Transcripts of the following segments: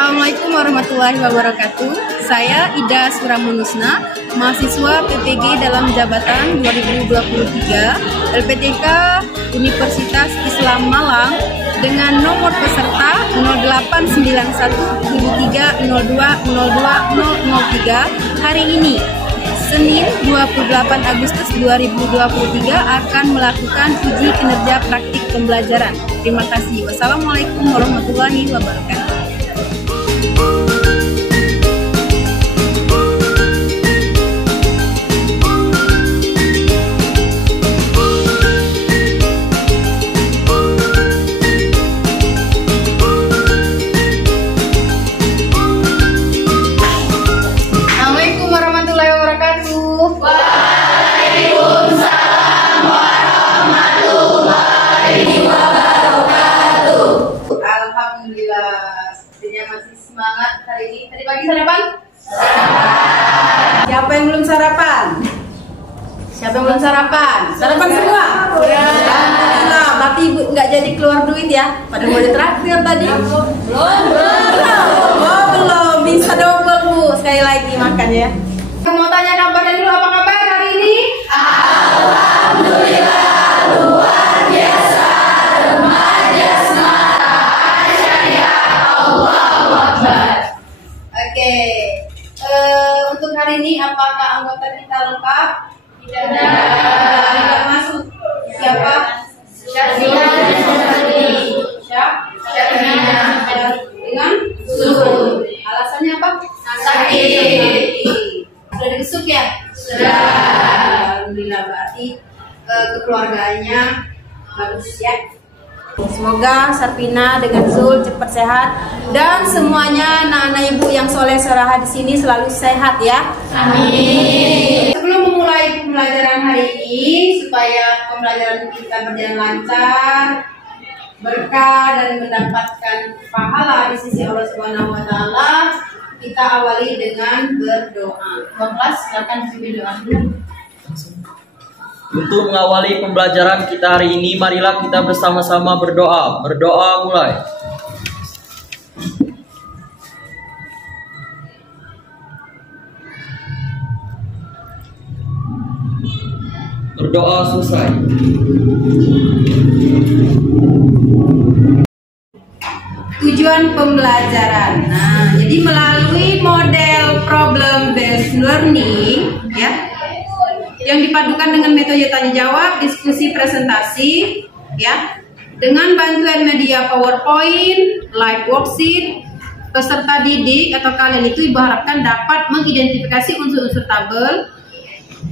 Assalamualaikum warahmatullahi wabarakatuh. Saya Ida Suramunusna, mahasiswa PPG dalam jabatan 2023 LPTK Universitas Islam Malang dengan nomor peserta 089173020203 hari ini. Senin 28 Agustus 2023 akan melakukan uji kinerja praktik pembelajaran. Terima kasih. Wassalamualaikum warahmatullahi wabarakatuh. Assalamualaikum warahmatullahi wabarakatuh. Waalaikumsalam warahmatullahi wabarakatuh. Alhamdulillah, sepertinya masih semangat hari ini. Tadi pagi sarapan? Siapa yang belum sarapan? Siapa yang belum sarapan? Sarapan semua? Ya. Nah, berarti ibu nggak jadi keluar duit ya? Pada mau ditraktir tadi? Belum. Bisa double bu. Sekali lagi makan ya. Mau tanya kabarnya dulu, apa kabar hari ini? Alhamdulillah luar biasa, remaja semangat, ya Allahu Akbar. Oke. Untuk hari ini apakah anggota kita lengkap? Tidak masuk. Siapa? Syafina dan Syafini. Syafina dengan Suhu. alasannya apa? Sakit. Sudah dibesuk ya? Sudah. Alhamdulillah, berarti kekeluargaannya bagus ya. Semoga Sarpina dengan Zul cepat sehat dan semuanya anak-anak ibu yang soleh soleha di sini selalu sehat ya. Amin. Sebelum memulai pembelajaran hari ini, supaya pembelajaran kita berjalan lancar, berkah dan mendapatkan pahala di sisi Allah Subhanahu wa taala, kita awali dengan berdoa. Kelas silakan pimpin doa dulu. Untuk mengawali pembelajaran kita hari ini, marilah kita bersama-sama berdoa. Berdoa mulai. Berdoa selesai. Tujuan pembelajaran. Nah, jadi melalui model problem based learning ya, yang dipadukan dengan metode tanya jawab, diskusi, presentasi ya, dengan bantuan media PowerPoint, live worksheet, peserta didik atau kalian itu diharapkan dapat mengidentifikasi unsur-unsur tabel,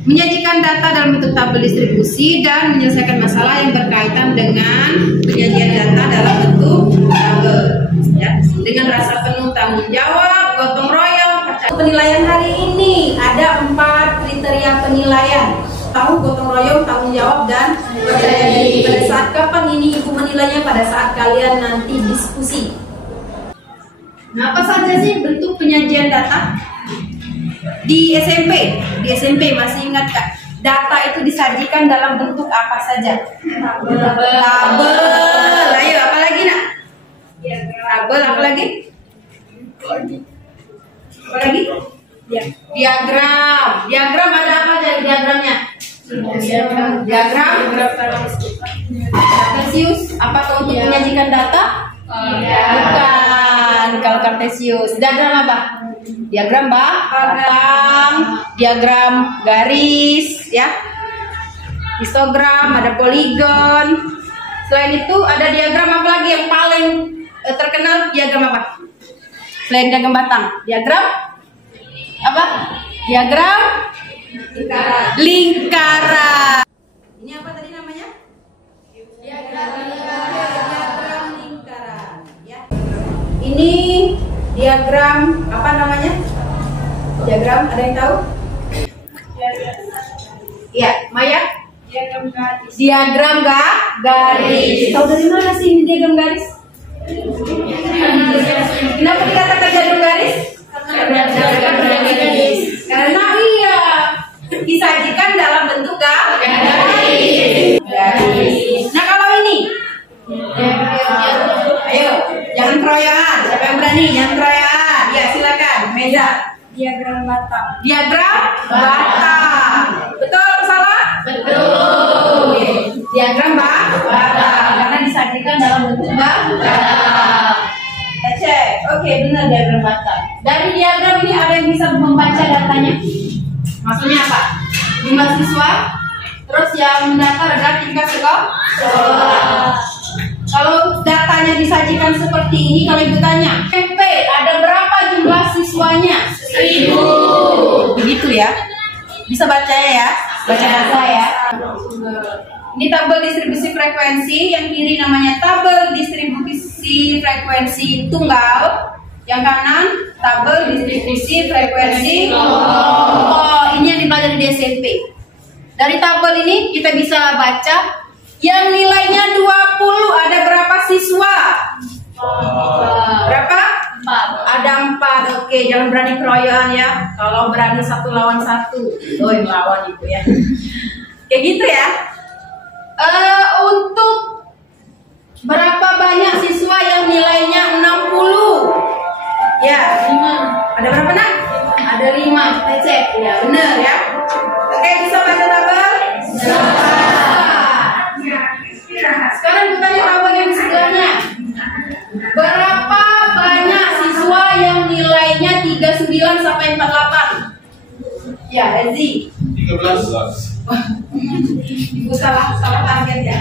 menyajikan data dalam bentuk tabel distribusi, dan menyelesaikan masalah yang berkaitan dengan penyajian data dalam bentuk tabel ya, dengan rasa penuh tanggung jawab, gotong royong. Penilaian hari ini ada 4 kriteria penilaian: tahu, gotong royong, tanggung jawab, dan percaya diri. Pada saat kapan ini ibu menilainya? Pada saat kalian nanti diskusi. Nah, apa saja sih bentuk penyajian data? Di SMP masih ingat Kak? Data itu disajikan dalam bentuk apa saja? Tabel. Ayo, apa lagi nak? Tabel, apa lagi? Apa lagi? Diagram. Diagram ada apa aja di diagramnya? Diagram Kartesius. Apakah untuk menyajikan data? Bukan. Kalau Kartesius. Diagram apa? Diagram batang, diagram garis, ya, histogram, ada poligon. Selain itu ada diagram apa lagi yang paling terkenal? Diagram apa? Selain diagram batang, diagram apa? Diagram lingkaran. Ini apa tadi namanya? Diagram lingkaran. Ya. Ini diagram apa namanya? Diagram, ada yang tahu? Iya, Maya? Diagram garis. Diagram garis. Tahu dari mana sih ini diagram garis? Kenapa dikatakan diagram garis? Karena iya, disajikan dalam bentuk garis. Nah, kalau ini? Ayo, jangan keroyokan. Siapa yang berani? Jangan keroyokan. Diagram bata. Diagram bata. Betul atau salah? Betul. Diagram bata. Karena disajikan dalam bentuk bata. Kita cek. Oke, benar diagram bata. Dari diagram ini ada yang bisa membaca datanya? Maksudnya apa? Jumlah siswa. Terus yang mendaftar adalah tingkat sekolah. Kalau datanya disajikan seperti ini, kalau ibu tanya, SMP ada berapa jumlah siswanya? 1000. Begitu ya. Bisa baca ya? Baca data ya. Ini tabel distribusi frekuensi, yang kiri namanya tabel distribusi frekuensi tunggal, yang kanan tabel distribusi frekuensi kelompok. Oh, ini yang dipelajari di SMP. Dari tabel ini kita bisa baca yang nilainya 20 ada berapa siswa? Berapa? 4. Ada 4. Oke, jangan berani keroyokan ya. Kalau berani 1 lawan 1, doi melawan itu ya. Kayak gitu ya. Untuk berapa banyak siswa yang nilainya 60? Ya, 5. Ada berapa nak? Ada 5. Kita cek. Ya, benar ya. Oke, bisa baca tabel? Sekarang kita tanya tabel yang sebelahnya. Berapa banyak siswa yang nilainya 39 sampai 48? Ya, Rezi. 13. Ibu salah target ya.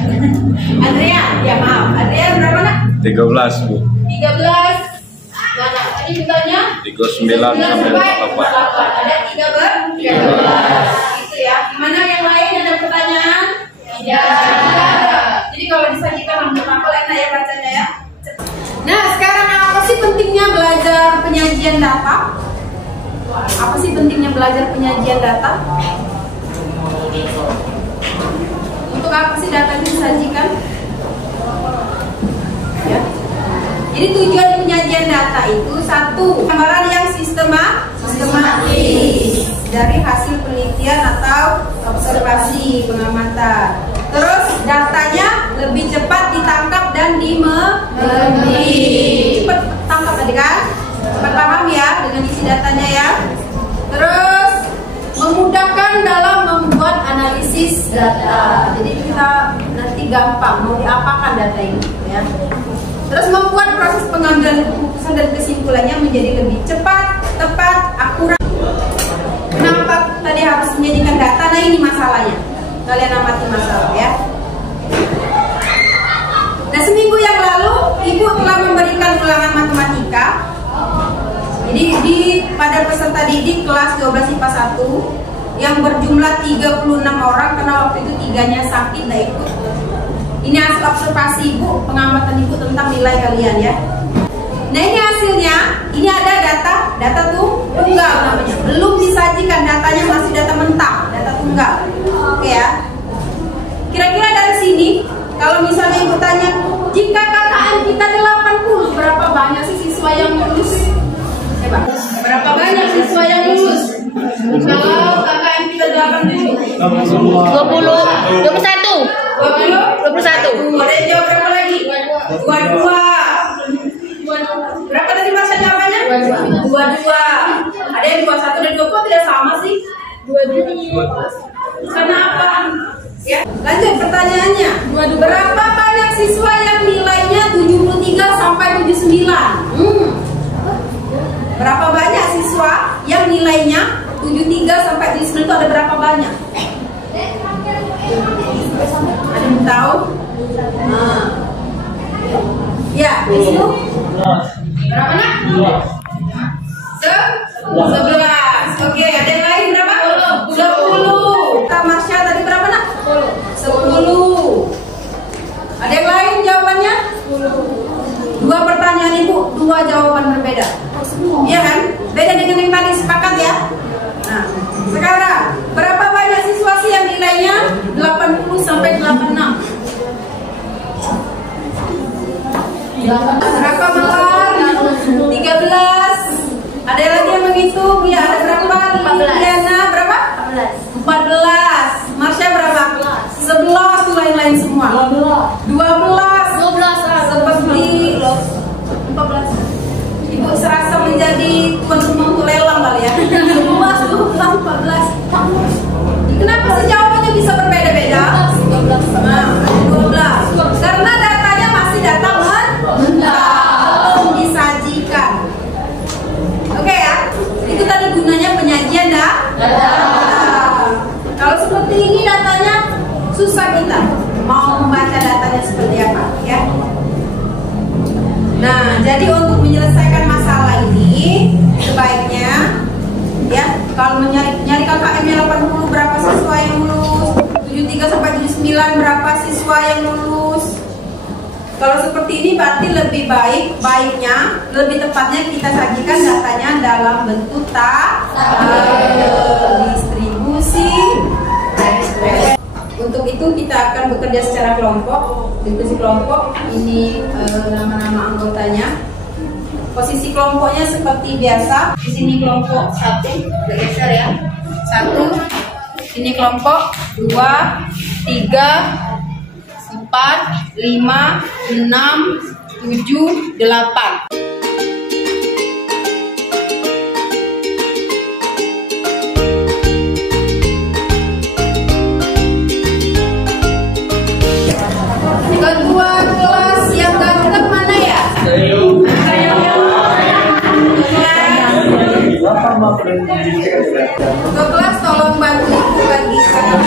Adrian, ya maaf. Adrian berapa nak? 13, Bu. 13. Mana? Tadi ditanya? 39 sampai 48. Ada 13. Itu ya. Gimana yang lain ada pertanyaan? Tidak. Jadi kalau disajikan langsung tabel enak ya bacanya ya. Nah, sekarang apa sih pentingnya belajar penyajian data? Apa sih pentingnya belajar penyajian data? Untuk apa sih data itu disajikan? Ya. Jadi tujuan penyajian data itu satu, gambaran yang sistematis dari hasil penelitian atau observasi pengamatan. Terus datanya lebih cepat ditangkap dan dimengerti. Cepat tangkap tadi kan? Cepat paham ya dengan isi datanya ya. Terus memudahkan dalam membuat analisis data. Jadi kita nanti gampang mau diapakan data ini ya. Terus membuat proses pengambilan keputusan dan kesimpulannya menjadi lebih cepat, tepat, akurat. Kenapa tadi harus menyajikan data? Nah ini masalahnya. Kalian amati masalah ya. Nah seminggu yang lalu Ibu telah memberikan ulangan matematika. Jadi pada peserta didik kelas 12 IPA 1 yang berjumlah 36 orang karena waktu itu 3-nya sakit tidak ikut. Ini hasil observasi Ibu, pengamatan Ibu tentang nilai kalian ya. Nah ini hasilnya, ini ada data tunggal namanya. Belum disajikan, datanya masih data mentah, data tunggal. Oke ya. Kira-kira dari sini, kalau misalnya Ibu tanya, jika KKM kita 80, berapa banyak sih siswa yang lulus? Berapa banyak siswa yang lulus? Kalau KKM kita 80 21. 21. Ada yang jawab berapa lagi? 22. Berapa tadi masa jawabannya? 22. Ada yang 21 dan 20 tidak sama sih? 22. Kenapa? Ya, lanjut pertanyaannya. Berapa banyak siswa yang nilainya 73 sampai 79? Berapa banyak siswa yang nilainya 73 sampai 79 itu ada berapa banyak? Ada yang tahu? Ya, itu berapa nak? 11. Oke, ada yang lain berapa? 10. Kak Marsha tadi berapa nak? 10. Ada yang lain jawabannya? 10. 2 pertanyaan Ibu, 2 jawaban berbeda. Iya kan? Beda dengan yang tadi, sepakat ya? Nah, sekarang berapa banyak siswa sih yang nilainya 80 sampai 86? Berapa malam? 13. Ada lagi yang menghitung? Ya, ada berapa? 14. Liana berapa? 14. Marsha berapa? 11 tuh lain-lain semua. 12. Seperti 14. Ibu serasa menjadi tuan rumah untuk lelang kali ya. Ada. Kalau seperti ini datanya susah kita mau membaca datanya seperti apa, ya. Nah, jadi untuk menyelesaikan masalah ini sebaiknya, ya, kalau nyari KKM-nya 80 berapa siswa yang lulus, 73 sampai 79 berapa siswa yang lulus. Kalau seperti ini berarti lebih baiknya lebih tepatnya kita sajikan datanya dalam bentuk distribusi. Untuk itu kita akan bekerja secara kelompok, diskusi kelompok. Ini nama-nama anggotanya. Posisi kelompoknya seperti biasa. Di sini kelompok 1, bergeser ya. 1. Ini kelompok 2, 3, 4, 5, 6, 7, 8. Ketua kelas yang ganteng mana ya? Ketua kelas tolong bantu ibu bagikan.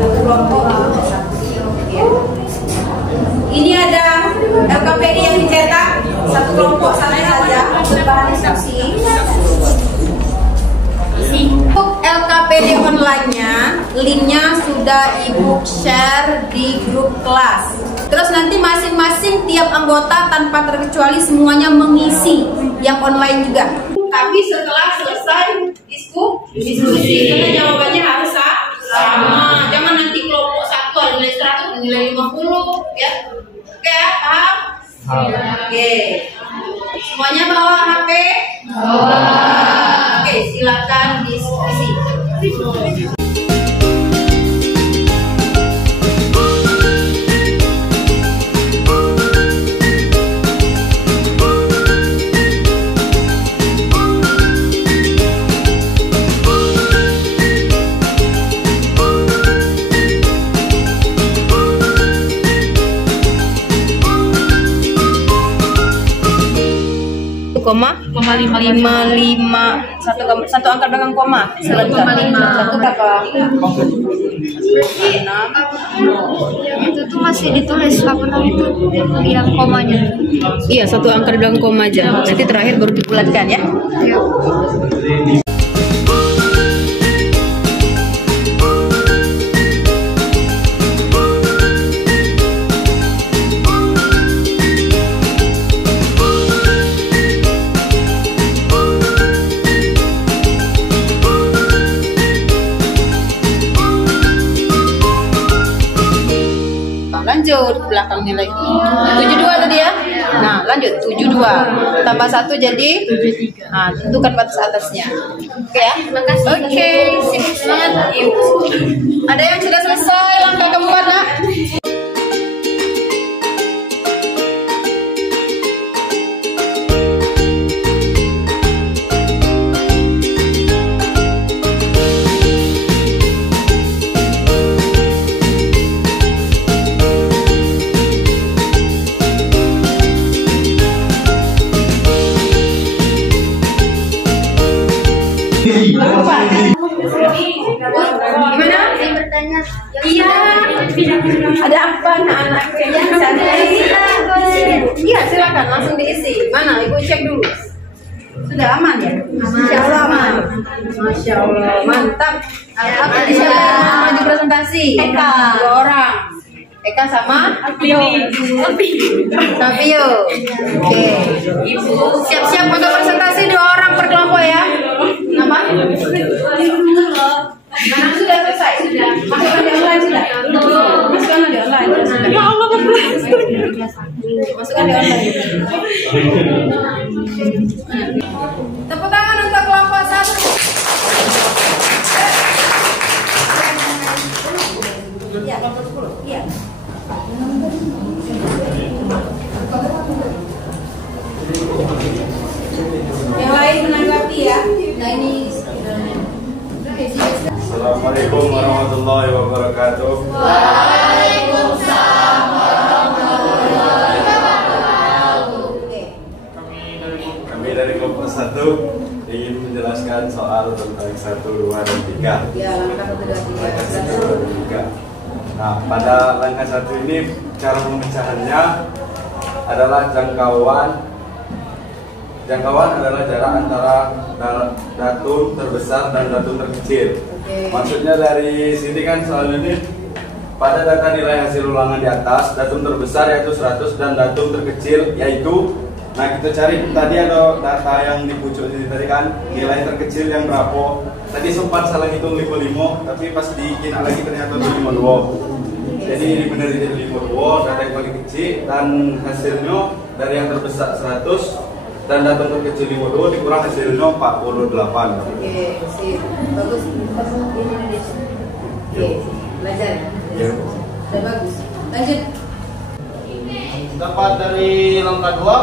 Satu kelompok. Ini ada LKPD yang dicetak. Satu kelompok sama saja bahan instruksi. Untuk LKPD online-nya, linknya sudah ibu share di grup kelas. Terus nanti masing-masing tiap anggota tanpa terkecuali semuanya mengisi yang online juga. Tapi setelah selesai diskusi, karena jawabannya harus sama. Jangan nanti kelompok 1 ada nilai 100, nilai 50, ya. Oke, ya, paham? Oke. Semuanya bawa HP? Bawa. Oke, silakan diskusi. Satu angka belakang koma. 1,5. Satu berapa? 6. Itu tuh masih ditulis apa namanya itu yang komanya. Iya, satu angka di belakang koma aja. Nanti terakhir baru dibulatkan ya. Lanjut belakangnya lagi 72 tadi ya. Nah lanjut 72 tambah 1 jadi 73. Nah tentukan batas atasnya. Oke ya. Oke, sip semangat ibu. Ada yang sudah selesai langkah keempat nak? Gimana? Saya bertanya. Iya. Ada apa anak-anak Iya silakan langsung diisi. Mana? Ibu cek dulu. Sudah aman ya? Masya Allah aman. Masya Allah mantap. Apa tadi siapa yang mau maju presentasi? Eka. 2 orang. Eka sama Sapio. Oke. Ibu siap-siap untuk presentasi 2 orang per kelompok ya. Nama? Mana sudah selesai? Sudah. Masukkan di online sudah. Masukkan di online. Ya Allah masukkan di online. Tepuk tangan untuk kelompok 1. Ya, kelompok 10. Iya. Yang lain menanggapi ya. Nah ini Assalamualaikum warahmatullahi wabarakatuh. Waalaikumsalam warahmatullahi wabarakatuh. Kami dari kelompok 1 ingin menjelaskan soal tentang 1, 2, dan 3. Ya, langkah 1, 2, 3. Langkah 1, 2, dan 3. Nah, pada langkah 1 ini cara pemecahannya adalah jangkauan. Jangkauan adalah jarak antara datum terbesar dan datum terkecil. Maksudnya dari sini kan soal ini pada data nilai hasil ulangan di atas, datum terbesar yaitu 100 dan datum terkecil yaitu, nah kita cari tadi ada data yang di pucuk ini tadi kan nilai terkecil yang berapa. Tadi sempat salah hitung 55, tapi pas dikina lagi ternyata 52. Jadi ini benar ini 52 data yang paling kecil dan hasilnya dari yang terbesar 100 dan datum terkecil 52 dikurang hasilnya 48. Oke, sip. Bagus. Oke, belajar. Ya. Sudah bagus. Lanjut. Dapat dari langkah 2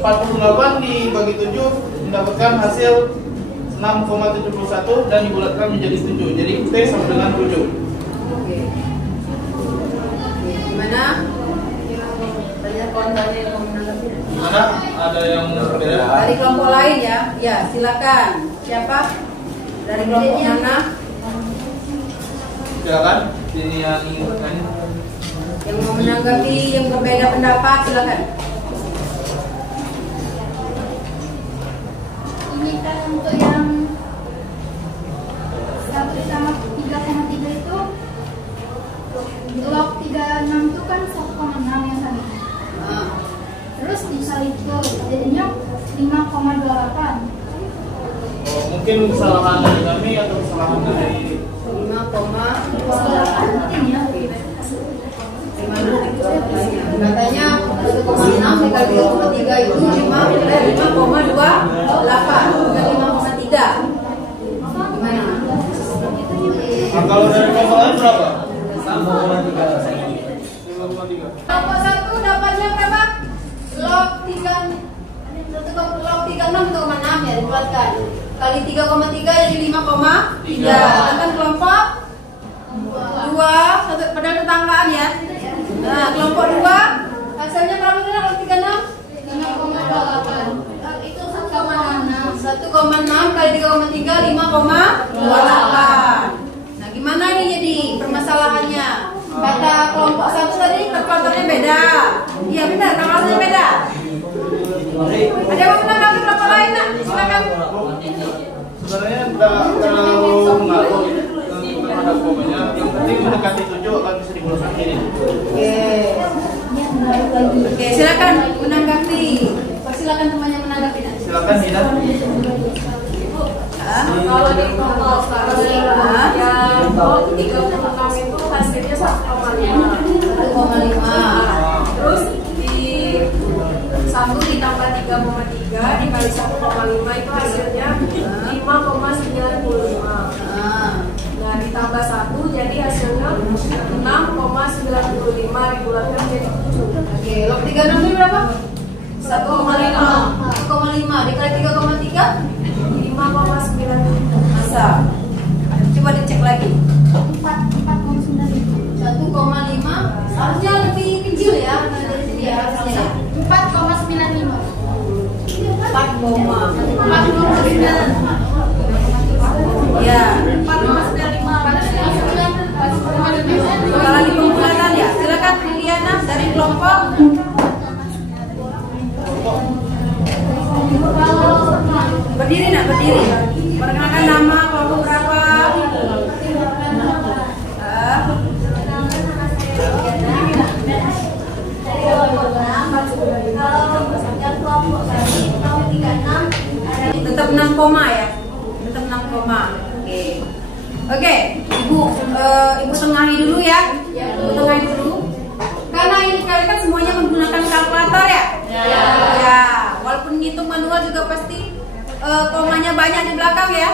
48 dibagi 7 mendapatkan hasil 6,71 dan dibulatkan menjadi 7. Jadi T sama dengan 7. Oke. Gimana? Tanya kawan-kawan yang mau menanggapi. Gimana? Ada yang berbeda? Dari kelompok lain ya? Ya, silakan. Siapa? Dari kelompok mana? Silakan. Sini yang ingin bertanya. Yang mau menanggapi yang berbeda pendapat, silakan. Ini kan untuk yang 1 sama 3,3 itu log 36 itu kan 1,6 yang tadi. Terus dikali itu jadinya 5,28. Oh, mungkin kesalahan dari kami atau kesalahan dari 5,28. Mungkin ya. Katanya 1,6 dikali 2,3 itu 5,28 bukan 5,3. Gimana? Nah, kalau dari kelompok lain berapa? 5,3. 5,3. Kelompok 1 dapatnya berapa? Log 3 log 36 ya dibulatkan. Kali 3,3 jadi 5,3. Sedangkan kelompok 2 padahal tetanggaan ya. Nah, kelompok 2 hasilnya berapa tadi kalau 36? 5,28. Itu 1,6. 1,6 kali 3,3 5,28. Nah, gimana ini jadi permasalahannya? Kata kelompok 1 tadi kalkulatornya beda. Iya benar, kalkulatornya beda. Ada yang mau menanggapi kelompok lain, Nak? Silakan. Sebenarnya tidak terlalu mengaruh terhadap komanya. Yang penting mendekati 7 akan bisa dibulatkan ini. Oke, silakan menanggapi. Silakan temannya menanggapi. Nak. Silakan Nina. Kalau di kelompok yang 36 itu hasilnya 1,5. 1,5. Terus di 1 ditambah 3,3 dikali 1,5 itu hasilnya 5,95. Nah ditambah 1 jadi hasilnya 6,95 dibulatkan jadi 7. Oke, log 36 itu berapa? 1,5. 1,5 dikali 3,3 5,95. masa. Coba dicek lagi. 4,95. 1,5 harusnya lebih kecil ya dari sini ya harusnya. 4,95. 4,9. Ya. 4,95. Kalau di pembulatan ya, silakan Liliana dari kelompok. Berdiri nak, berdiri. Perkenalkan nama, kelompok berapa? Tetap 6 koma ya, tetap 6 koma. Oke, ibu tengahi dulu ya, ibu tengahi dulu. Karena ini kalian kan semuanya menggunakan kalkulator ya. Ya, walaupun ngitung manual juga pasti komanya banyak di belakang ya.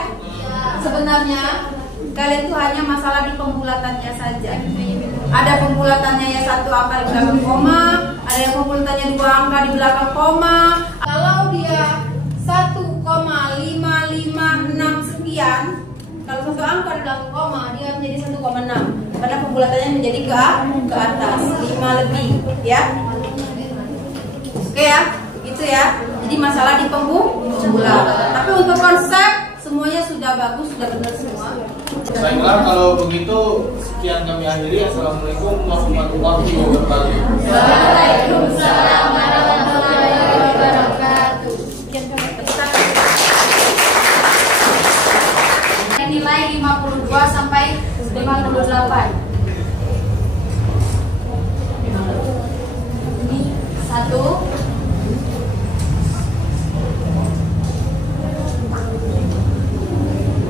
Sebenarnya kalian tuh hanya masalah di pembulatannya saja. Ada pembulatannya ya 1 angka di belakang koma, ada yang pembulatannya 2 angka di belakang koma. Kalau dia 1,556 sekian, kalau 1 angka di belakang koma dia menjadi 1,6 karena pembulatannya menjadi ke atas 5 lebih ya. Oke ya, gitu ya. Jadi Jadi masalah di pembulan. Tapi untuk konsep semuanya sudah bagus, sudah benar semua. Baiklah, kalau begitu sekian kami akhiri. Assalamualaikum warahmatullahi wabarakatuh. Waalaikumsalam warahmatullahi wabarakatuh. Nilai 52 sampai 58. Ini 1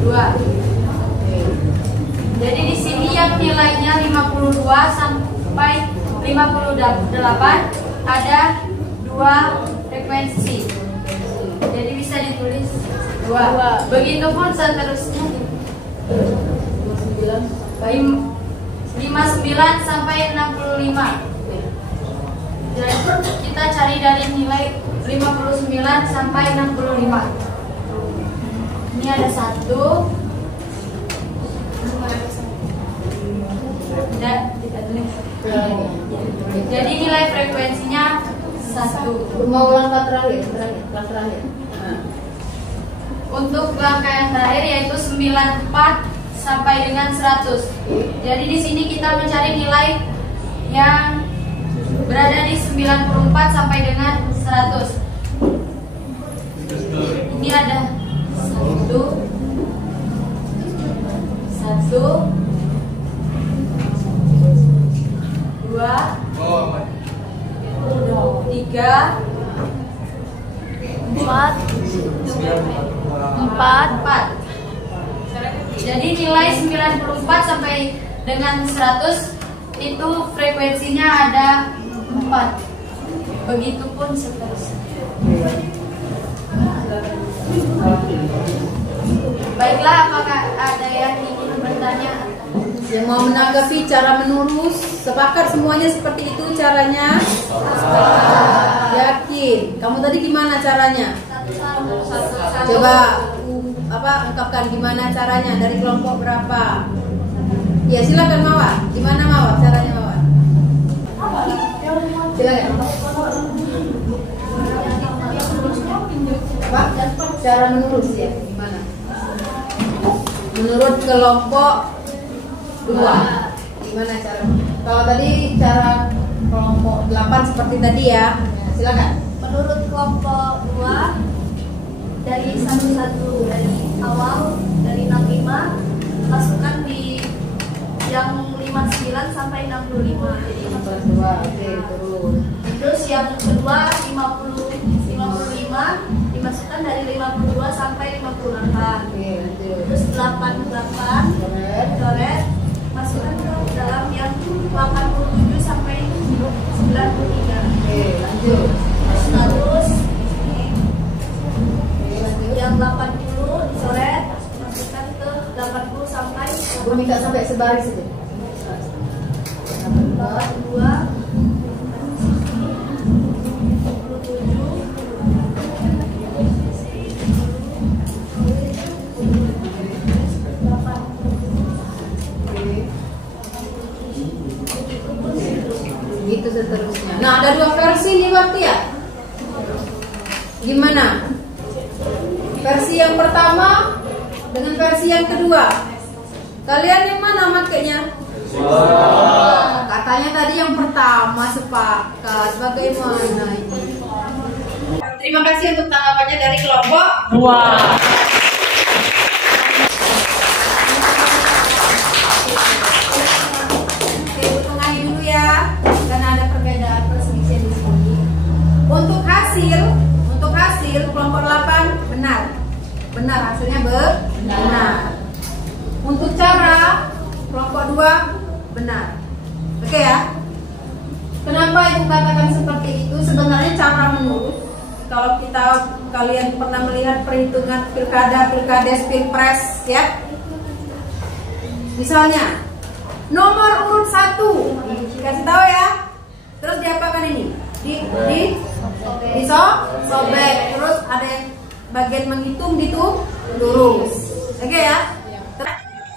2. Jadi di sini yang nilainya 52 sampai 58 ada 2 frekuensi. Jadi bisa ditulis 2. Begitupun seterusnya. 59 sampai 65. Jadi kita cari dari nilai 59 sampai 65. Ini ada 1. Jadi nilai frekuensinya 1. Mau langkah terakhir. Untuk langkah yang terakhir yaitu 94 sampai dengan 100. Jadi di sini kita mencari nilai yang berada di 94 sampai dengan 100. Ini ada 1 2 3 4 Jadi nilai 94 sampai dengan 100 itu frekuensinya ada 4. Begitupun seterusnya. Baiklah, apakah ada yang ingin bertanya? Yang mau menanggapi cara menurus, sepakat semuanya seperti itu caranya? Yakin? Kamu tadi gimana caranya? Coba ungkapkan gimana caranya, dari kelompok berapa? Ya silakan Mawar. Gimana Mawar caranya Mawar? Silakan. Pak, cara menurus ya gimana? Menurut kelompok 2 gimana cara? Kalau tadi cara kelompok 8 seperti tadi ya. Silakan. Menurut kelompok 2 dari 11 dari awal dari 65 masukkan di yang 59 sampai 65. Jadi Nomor 2. Oke, terus. terus yang kedua 55 dimasukkan dari 52 sampai 58. Oke, lanjut. Terus 88 coret masukkan ke dalam yang 87 sampai 93. Oke, lanjut. Terus ini Oke, lanjut. yang 80 dicoret masukkan ke 80 sampai Gue minta sampai sebaris itu. 82 Gitu seterusnya. Nah, ada 2 versi nih berarti ya. Gimana? Versi yang pertama dengan versi yang kedua. Kalian yang mana makanya? Katanya tadi yang pertama sepakat. Bagaimana ini? Terima kasih untuk tanggapannya dari kelompok 2. Tengahin dulu ya, karena ada perbedaan perselisihan di sini. Untuk hasil kelompok 8 benar hasilnya benar. Untuk cara kelompok 2 benar. Oke ya. Kenapa ibu katakan seperti itu? Sebenarnya cara menurus. Kalau kalian pernah melihat perhitungan pilkades, pilpres ya. Misalnya nomor urut 1 dikasih tahu ya, terus diapakan ini? Disobek, terus ada yang bagian menghitung lurus, oke ya.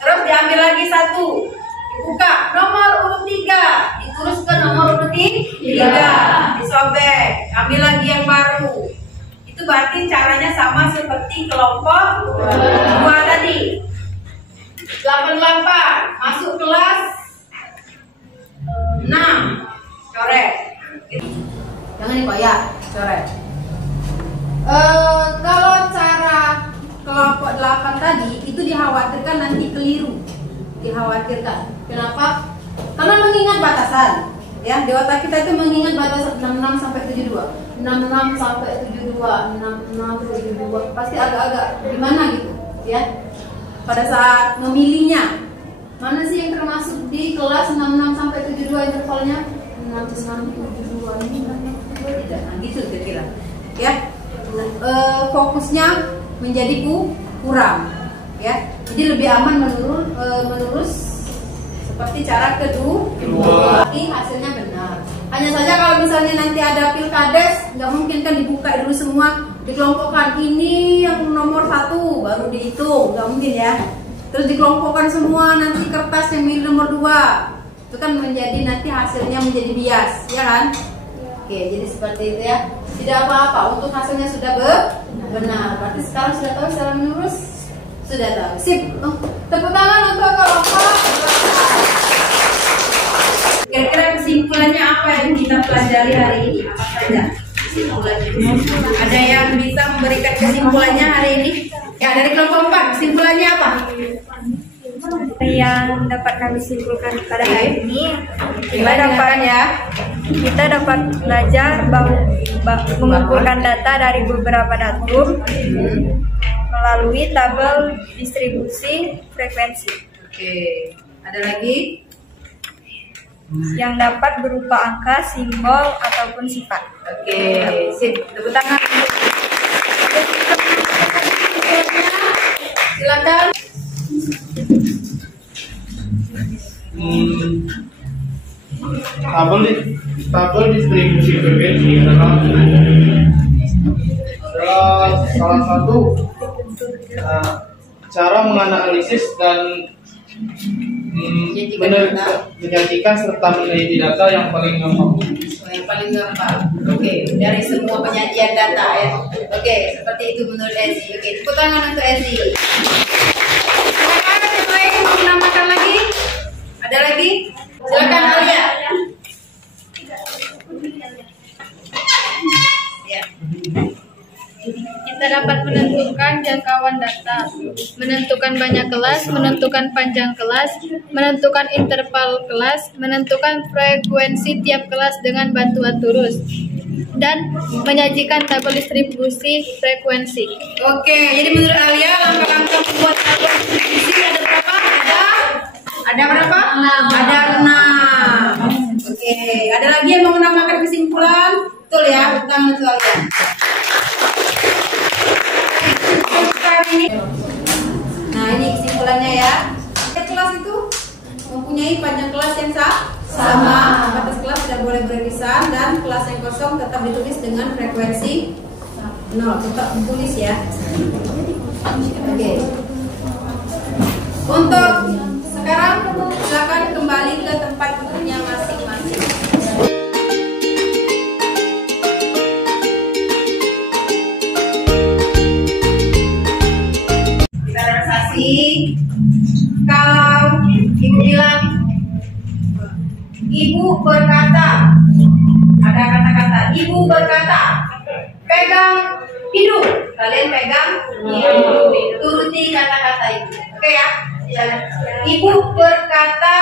Terus diambil lagi 1, dibuka nomor urut 3, ditulis ke nomor urut 3, disobek, ambil lagi yang baru, Itu berarti caranya sama seperti kelompok 2 tadi. 88 masuk kelas 6 coret. Jangan dikoyak, coret. Kalau cara kelompok 8 tadi itu dikhawatirkan nanti keliru. Dikhawatirkan. Kenapa? Karena mengingat batasan. Ya, di otak kita itu mengingat batasan 66 sampai 72. 66 sampai 72, 66 72. Pasti agak-agak gimana gitu, ya. Pada saat memilihnya, mana sih yang termasuk di kelas 66 sampai 72 intervalnya? 66 72 ini tidak. Nah, gitu kira-kira. Ya. Fokusnya menjadi kurang, ya. Jadi lebih aman menurus seperti cara kedua, tapi hasilnya benar. Hanya saja kalau misalnya nanti ada pilkades, nggak mungkin kan dibuka dulu semua, dikelompokkan ini yang nomor 1 baru dihitung, nggak mungkin ya. Terus dikelompokkan semua nanti kertas yang milih nomor 2, itu kan menjadi nanti hasilnya menjadi bias, ya kan? Oke, jadi seperti itu ya. Tidak apa-apa, untuk hasilnya sudah benar. Berarti sekarang sudah tahu secara menurus, sudah tahu. Sip. Tepuk tangan untuk kelompok. Kira-kira kesimpulannya apa yang kita pelajari hari ini? Apa saja kesimpulannya? Ada yang bisa memberikan kesimpulannya hari ini? Ya, dari kelompok 4, kesimpulannya apa? Yang dapat kami simpulkan pada hari ini, kita dapat belajar mengumpulkan data dari beberapa datum melalui tabel distribusi frekuensi. Oke, ada lagi? Yang dapat berupa angka, simbol, ataupun sifat. Oke, sip. Tepuk tangan. Silakan. Tabel distribusi frekuensi adalah salah satu cara menganalisis dan menyajikan serta meneliti data yang paling gampang. Yang paling gampang. Oke, dari semua penyajian data ya. Oke, seperti itu menurut Ezi. Oke, tepuk tangan untuk Ezi. Silakan yang lain mau menambahkan lagi? Ada lagi? Silakan Alia. Ya. Kita dapat menentukan jangkauan data, menentukan banyak kelas, menentukan panjang kelas, menentukan interval kelas, menentukan frekuensi tiap kelas dengan bantuan turus, dan menyajikan tabel distribusi frekuensi. Oke, jadi menurut Alia langkah-langkah membuat tabel distribusi ada berapa? Ada berapa? 6. Oke, ada lagi yang mau menambahkan kesimpulan? Betul ya, tangan untuk Alia. Nah, ini kesimpulannya ya. Kelas itu mempunyai panjang kelas yang sama, batas kelas tidak boleh berpisah, dan kelas yang kosong tetap ditulis dengan frekuensi 0, tetap ditulis ya. Oke. Untuk sekarang silakan kembali ke tempat duduknya masing-masing. Kita relaksasi. Kalau ibu bilang, ibu berkata, ada kata-kata, ibu berkata, pegang hidung, kalian pegang hidung, turuti kata-kata ibu. Oke ya? Ibu berkata,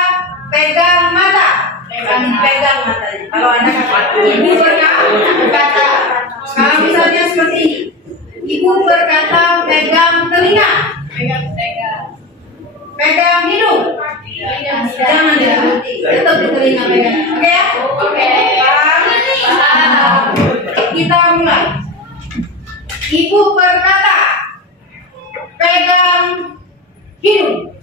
pegang mata, pegang matanya. Kalau ada kata, ibu berkata, kalau misalnya seperti ini, ibu berkata, pegang telinga, pegang hidung, jangan dituruti, tetap di telinga pegang. Oke ya? Oke. Kita mulai. Ibu berkata, pegang hidung.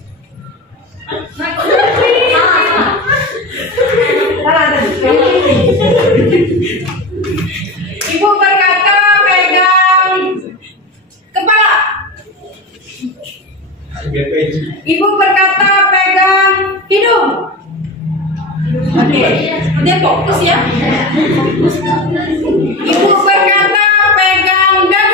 Ibu berkata, pegang kepala. Ibu berkata, pegang hidung. Oke, dia fokus ya. Ibu berkata, pegang dada.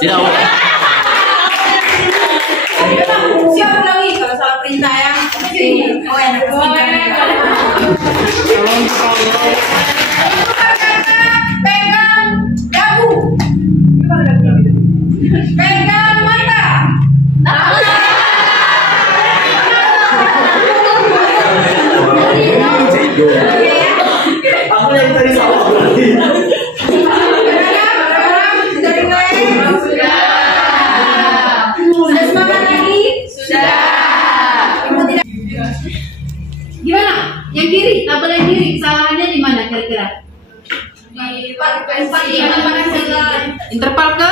Tidak boleh. Siapa ulangi kalau salah perintah ya? Oh ya, pegang dagu, pegang mata. Aku yang tadi salah. Sudah semangat lagi? Sudah. Gimana? Yang kiri, tabel yang kiri, kesalahannya di mana kira-kira? Interval ke?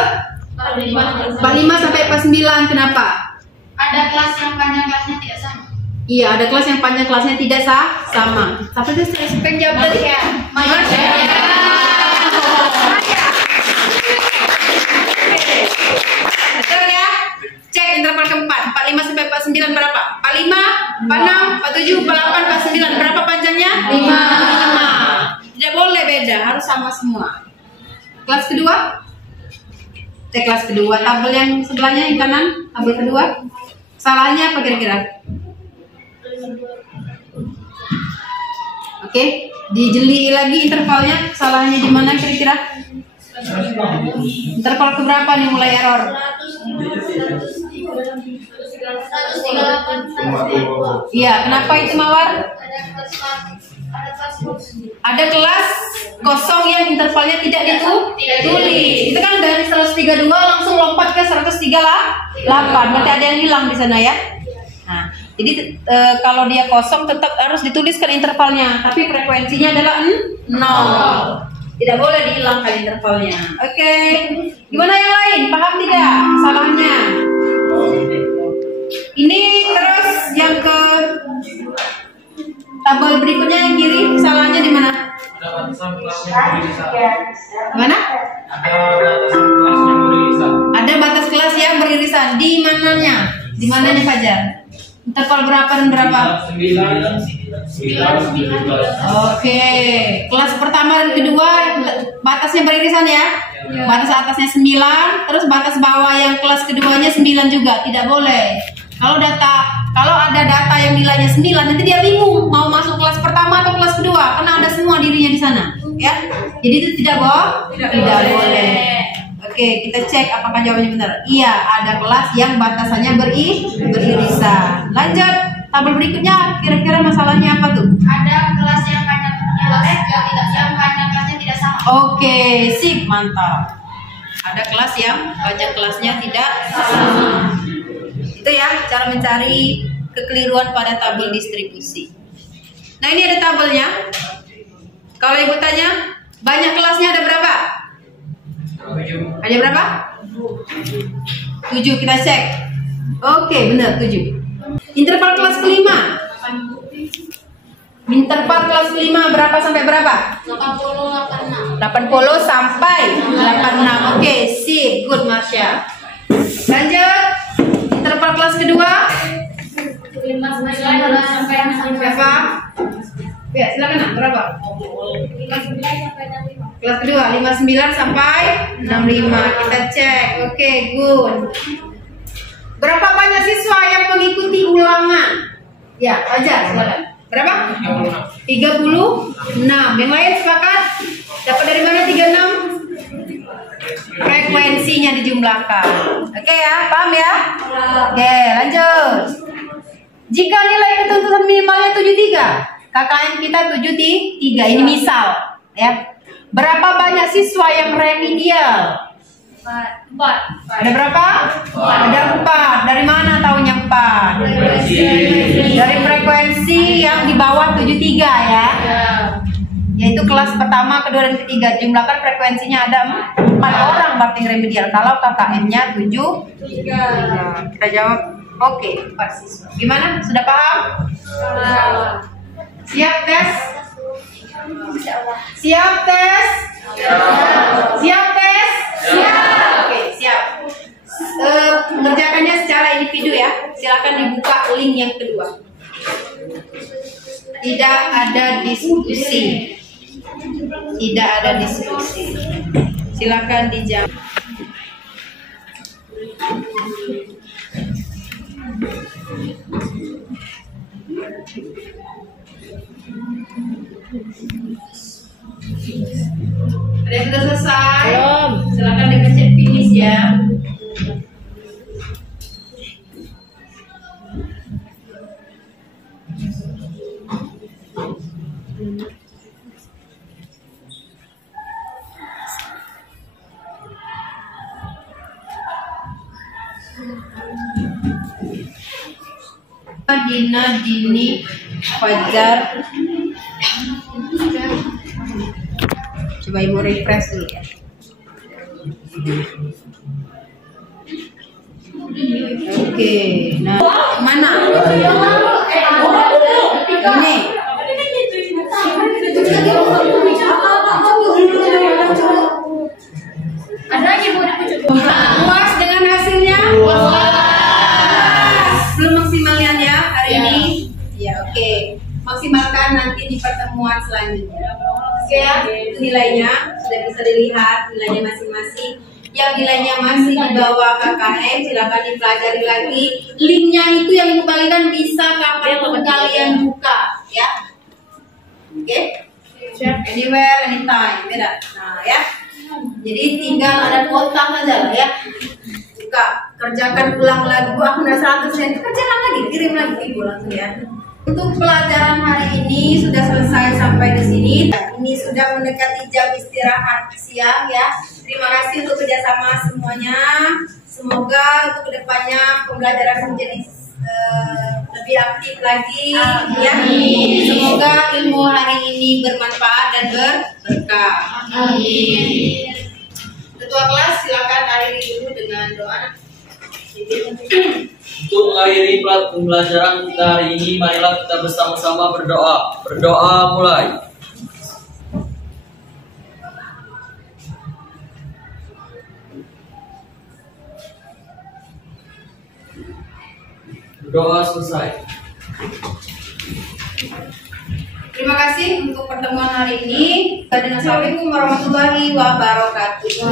45 sampai 49, kenapa? Ada kelas yang panjang kelasnya tidak sama. Iya, ada kelas yang panjang kelasnya tidak sama. Tapi itu saya jawab tadi ya. Betul ya? Cek interval keempat. 45 sampai 49 berapa? 45, 46, 47, 48, 49. Berapa panjangnya? 5. Tidak boleh beda, harus sama semua. Kelas kedua? Cek kelas kedua. Tabel yang sebelahnya yang kanan, tabel kedua. Salahnya apa kira-kira? Oke, dijeli lagi intervalnya. Salahnya di mana kira-kira? Interval keberapa nih mulai error? 138. Iya, kenapa itu Mawar? Ada kelas kosong yang intervalnya tidak ditulis. Itu kan dari 132 langsung lompat ke 138. Berarti ada yang hilang di sana ya. Nah, jadi kalau dia kosong tetap harus dituliskan intervalnya, tapi frekuensinya adalah 0. Tidak boleh dihilangkan intervalnya. Oke. Gimana yang lain? Paham tidak salahnya? Ini terus yang ke tabel berikutnya yang kiri, salahnya di mana? Ada batasan kelasnya beririsan. Mana? Ada batas kelas yang beririsan. Ada batas kelas yang beririsan. Di mananya? Di mananya Fajar? Interval berapa dan berapa? 9. Oke. Kelas pertama dan kedua batasnya beririsan ya? Batas atasnya 9, terus batas bawah yang kelas keduanya 9 juga. Tidak boleh. Kalau ada data yang nilainya 9, nanti dia bingung mau masuk kelas pertama atau kelas kedua karena ada semua dirinya di sana, ya. Jadi itu tidak boleh. Oke, kita cek apakah jawabannya benar. Iya, ada kelas yang batasannya beririsan. Lanjut, tabel berikutnya kira-kira masalahnya apa tuh? Ada kelas yang panjang kelasnya tidak sama. Oke, sip, mantap. Ada kelas yang panjang kelasnya tidak sama. Itu ya cara mencari kekeliruan pada tabel distribusi. Nah, ini ada tabelnya. Kalau ibu tanya, banyak kelasnya ada berapa? Ada berapa? 7, kita cek. Oke, benar 7. Interval kelas kelima. Interval kelas kelima berapa sampai berapa? 80 sampai 86. Oke, sip, good Marsha. Lanjut. Interval kelas kedua 59 sampai 65. berapa? Ya, silakan Nak, berapa? 59 sampai 65. Kelas kedua 59 sampai 65. Kita cek. Oke, good. Berapa banyak siswa yang mengikuti ulangan? Ya, aja silakan. Berapa? 36. Yang lain sepakat? Dapat dari mana 36? Frekuensinya dijumlahkan. Oke ya, paham ya? Oke, lanjut. Jika nilai ketentuan minimalnya 73, KKM kita 73. Ini misal, ya. Berapa banyak siswa yang remedial? 4. Ada berapa? Ada 4. Dari mana tahunya 4? Dari frekuensi yang di bawah 73 ya. Yaitu kelas pertama, kedua, dan ketiga. Jumlahkan frekuensinya ada 4 orang berarti remedial. Kalau KKM-nya 73. Kita jawab oke, 4 siswa. Gimana? Sudah paham? Siap tes? Siap tes? Siap tes? Siap. Oke, siap. Mengerjakannya secara individu ya. Silakan dibuka link yang kedua. Tidak ada diskusi. Tidak ada diskusi. Silakan dijawab. Ada yang sudah selesai? Belum. Silakan dipencet finish ya. Dina, Dini, Fajar. Coba ibu refresh dulu ya. Oke, nah mana? Ini. Ada lagi Bu Puas dengan hasilnya? Belum maksimalnya ya hari ini? Ya oke. Maksimalkan nanti di pertemuan selanjutnya. Oke ya, itu nilainya sudah bisa dilihat nilainya masing-masing. Yang nilainya masih di bawah KKM silakan dipelajari lagi. Linknya itu yang ibu bagikan bisa kapan pun kalian buka ya. Oke? Anywhere, anytime, beda. Nah ya. Jadi tinggal ada kuota saja lah ya. Buka, kerjakan ulang lagi. Bu, aku udah 100%. Kerjakan lagi, kirim lagi ibu langsung ya. Untuk pelajaran hari ini sudah selesai sampai di sini. Ini sudah mendekati jam istirahat siang ya. Terima kasih untuk kerjasama semuanya. Semoga untuk kedepannya pembelajaran menjadi lebih aktif lagi ya. Semoga ilmu hari ini bermanfaat dan berkah. Amin. Ketua kelas silakan akhiri dulu dengan doa. Untuk mengakhiri pembelajaran kita hari ini, marilah kita bersama-sama berdoa. Berdoa mulai. Berdoa selesai. Terima kasih untuk pertemuan hari ini. Assalamualaikum warahmatullahi wabarakatuh.